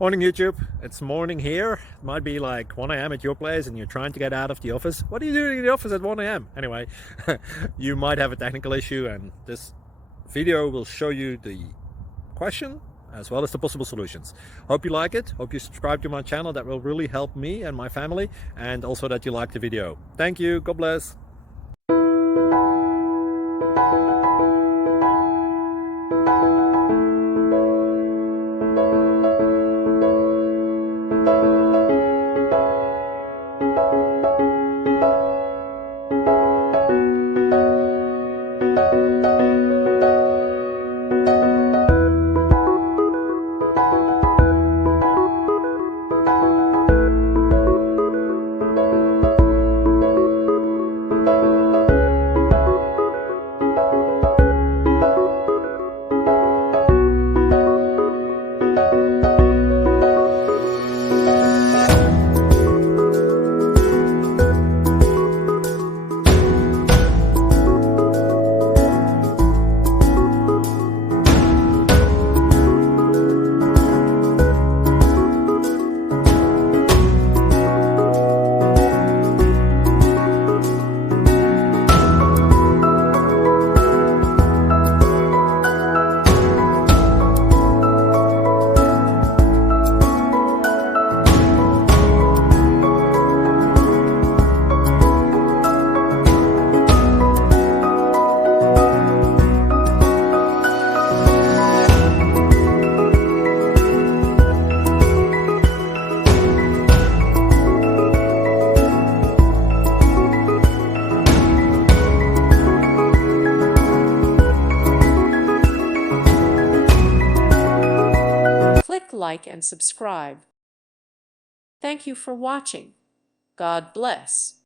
Morning YouTube, it's morning here. It might be like 1 a.m. at your place and you're trying to get out of the office. What are you doing in the office at 1 a.m.? Anyway, you might have a technical issue and this video will show you the question as well as the possible solutions. Hope you like it, hope you subscribe to my channel. That will really help me and my family, and also that you like the video. Thank you, God bless. Click like and subscribe. Thank you for watching. God bless.